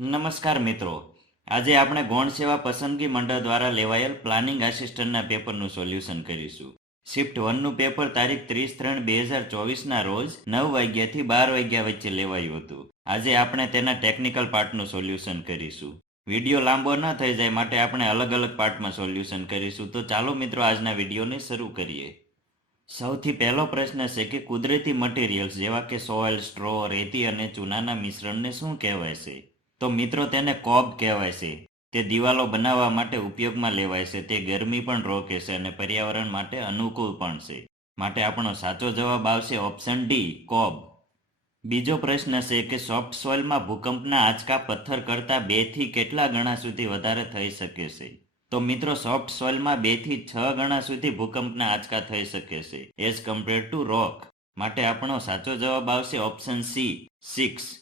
નમસ્કાર મિત્રો, આજે આપણે ગૌણ સેવા પસંદગી મંડળ દ્વારા લેવાયેલ પ્લાનિંગ આસિસ્ટન્ટના પેપરનું સોલ્યુશન કરીશું. શિફ્ટ 1નું પેપર તારીખ 30/3/2024ના રોજ 9 વાગ્યાથી 12 વાગ્યા વચ્ચે લેવાયું હતું. આજે આપણે તેના ટેકનિકલ પાર્ટનું સોલ્યુશન કરીશું. વિડીયો લાંબો ન થઈ જાય માટે આપણે અલગ અલગ પાર્ટમાં સોલ્યુશન કરીશું. તો ચાલો મિત્રો આજના વિડીયોને શરૂ કરીએ. સૌથી પહેલો પ્રશ્ન છે કે કુદરતી મટીરિયલ્સ જેવા કે સોઇલ, સ્ટ્રો, રેતી અને ચૂનાના મિશ્રણને શું કહેવાય છે? તો મિત્રો તેને કોબ કહેવાય છે. તે દિવાલો બનાવવા માટે ઉપયોગમાં લેવાય છે. તે ગરમી પણ રોકે છે અને પર્યાવરણ માટે અનુકૂળ પણ છે. માટે આપણો સાચો જવાબ આવશે ઓપ્શન ડી, કોબ. બીજો પ્રશ્ન છે કે સોફ્ટ સોઇલમાં ભૂકંપના આંચકા પથ્થર કરતાં 2 થી કેટલા ગણા સુધી વધારે થઈ શકે છે? તો મિત્રો સોફ્ટ સોઇલમાં 2 થી 6 ગણા સુધી ભૂકંપના આંચકા થઈ શકે છે એઝ કમ્પેર ટુ રોક. માટે આપણો સાચો જવાબ આવશે ઓપ્શન સી, 6.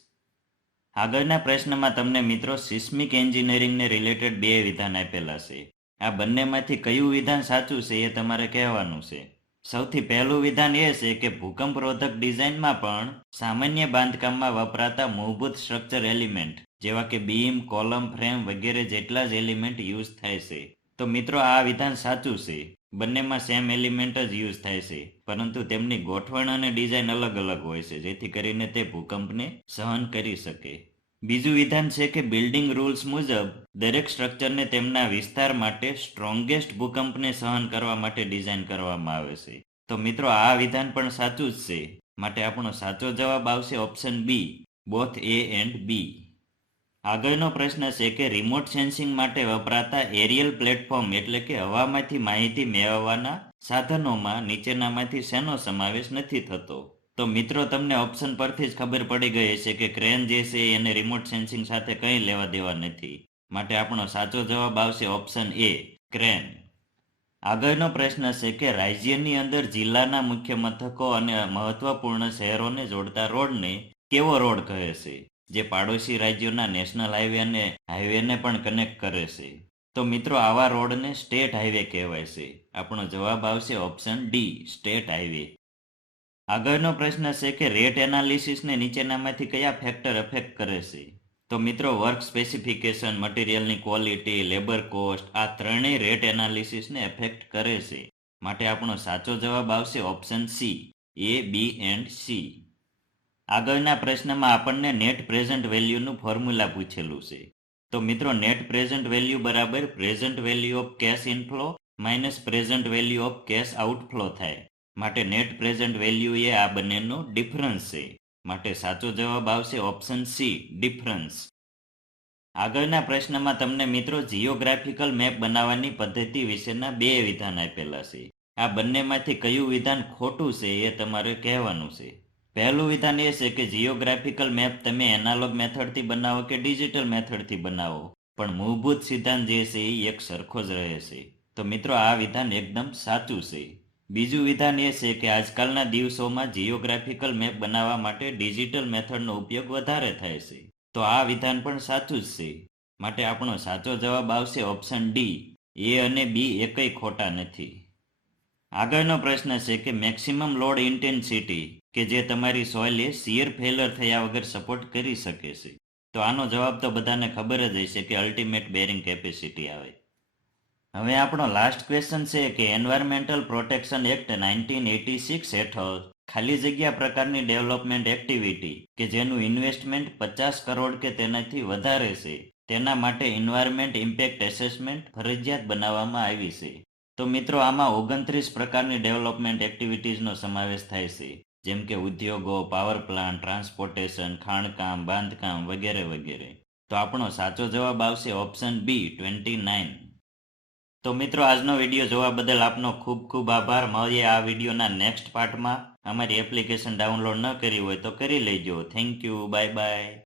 આગળના પ્રશ્નમાં તમને મિત્રો સિસ્મિક એન્જિનિયરિંગને રિલેટેડ 2 વિધાન આપેલા છે. આ બંનેમાંથી કયું વિધાન સાચું છે એ તમારે કહેવાનું છે. સૌથી પહેલું વિધાન એ છે કે ભૂકંપરોધક ડિઝાઇનમાં પણ સામાન્ય બાંધકામમાં વપરાતા મૂળભૂત સ્ટ્રક્ચર એલિમેન્ટ જેવા કે બીમ, કોલમ, ફ્રેમ વગેરે જેટલા જ એલિમેન્ટ યુઝ થાય છે. તો મિત્રો આ વિધાન સાચું છે. બંનેમાં સેમ એલિમેન્ટ જ યુઝ થાય છે, પરંતુ તેમની ગોઠવણ અને ડિઝાઇન અલગ અલગ હોય છે, જેથી કરીને તે ભૂકંપને સહન કરી શકે. બીજું વિધાન છે કે બિલ્ડિંગ રૂલ્સ મુજબ દરેક સ્ટ્રક્ચરને તેમના વિસ્તાર માટે સ્ટ્રોંગેસ્ટ ભૂકંપને સહન કરવા માટે ડિઝાઇન કરવામાં આવે છે. તો મિત્રો આ વિધાન પણ સાચું જ છે. માટે આપણો સાચો જવાબ આવશે option B, both A and B. આગળનો પ્રશ્ન છે કે રિમોટ સેન્સિંગ માટે વપરાતા એરિયલ પ્લેટફોર્મ એટલે કે હવામાંથી માહિતી મેળવવાના સાધનોમાં નીચેનામાંથી શેનો સમાવેશ નથી થતો? તો મિત્રો તમને ઓપ્શન પરથી જ ખબર પડી ગઈ છે કે ક્રેન જે છે એને રિમોટ સેન્સિંગ સાથે કંઈ લેવા દેવા નથી. માટે આપણો સાચો જવાબ આવશે ઓપ્શન એ, ક્રેન. આગળનો પ્રશ્ન છે કે રાજ્યની અંદર જિલ્લાના મુખ્ય મથકો અને મહત્વપૂર્ણ શહેરોને જોડતા રોડને કેવો રોડ કહે છે, જે પાડોશી રાજ્યોના નેશનલ હાઈવે અને હાઈવેને પણ કનેક્ટ કરે છે? તો મિત્રો આવા રોડને સ્ટેટ હાઈવે કહેવાય છે. આપણો જવાબ આવશે ઓપ્શન ડી, સ્ટેટ હાઈવે. આગળનો પ્રશ્ન છે કે રેટ એનાલિસિસને નીચેનામાંથી કયા ફેક્ટર અફેક્ટ કરે છે? તો મિત્રો વર્ક સ્પેસિફિકેશન, મટીરિયલની ક્વોલિટી, લેબર કોસ્ટ, આ ત્રણેય રેટ એનાલિસિસને અફેક્ટ કરે છે. માટે આપણો સાચો જવાબ આવશે option C, A, B and C. આગળના પ્રશ્નમાં આપણને નેટ પ્રેઝન્ટ વેલ્યુનું ફોર્મ્યુલા પૂછેલું છે. તો મિત્રો નેટ પ્રેઝન્ટ વેલ્યુ બરાબર present value of cash inflow minus present value of cash outflow થાય. માટે નેટ પ્રેઝન્ટ વેલ્યુ એ આ બંનેનો ડિફરન્સ છે. માટે સાચો જવાબ આવશે ઓપ્શન સી, ડિફરન્સ. આગળના પ્રશ્નમાં તમને મિત્રો જીઓગ્રાફિકલ મેપ બનાવવાની પદ્ધતિ વિશેના 2 વિધાન આપેલા છે. આ બંનેમાંથી કયું વિધાન ખોટું છે એ તમારે કહેવાનું છે. પહેલું વિધાન એ છે કે જીઓગ્રાફિકલ મેપ તમે એનાલોગ મેથડથી બનાવો કે ડિજિટલ મેથડથી બનાવો, પણ મૂળભૂત સિદ્ધાંત જે છે એ એક સરખો જ રહે છે. તો મિત્રો આ વિધાન એકદમ સાચું છે. બીજું વિધાન એ છે કે આજકાલના દિવસોમાં જીઓગ્રાફિકલ મેપ બનાવવા માટે ડિજિટલ મેથડનો ઉપયોગ વધારે થાય છે. તો આ વિધાન પણ સાચું જ છે. માટે આપણો સાચો જવાબ આવશે ઓપ્શન ડી, એ અને બી એકય ખોટા નથી. આગળનો પ્રશ્ન છે કે મેક્સિમમ લોડ ઇન્ટેન્સિટી કે જે તમારી સોઇલે શિયર ફેલર થયા વગર સપોર્ટ કરી શકે છે. તો આનો જવાબ તો બધાને ખબર જ હશે કે અલ્ટિમેટ બેરિંગ કેપેસિટી આવે. હવે આપણો લાસ્ટ ક્વેશ્ચન છે કે એન્વાયરમેન્ટલ પ્રોટેક્શન એક્ટ 1986 હેઠળ ખાલી જગ્યા પ્રકારની ડેવલપમેન્ટ એક્ટિવિટી કે જેનું ઇન્વેસ્ટમેન્ટ 50 કરોડ કે તેનાથી વધારે છે, તેના માટે એન્વાયરમેન્ટ ઇમ્પેક્ટ એસેસમેન્ટ ફરજિયાત બનાવવામાં આવી છે. તો મિત્રો આમાં 29 પ્રકારની ડેવલપમેન્ટ એક્ટિવિટીઝનો સમાવેશ થાય છે, જેમ કે ઉદ્યોગો, પાવર પ્લાન્ટ, ટ્રાન્સપોર્ટેશન, ખાણકામ, બાંધકામ વગેરે વગેરે. તો આપણો સાચો જવાબ આવશે ઓપ્શન બી, 29. તો મિત્રો આજનો વિડીયો જોવા બદલ આપનો ખૂબ ખૂબ આભાર. મળીએ આ વિડીયોના નેક્સ્ટ પાર્ટમાં. અમારી એપ્લિકેશન ડાઉનલોડ ન કરી હોય તો કરી લેજો. Thank you, bye bye.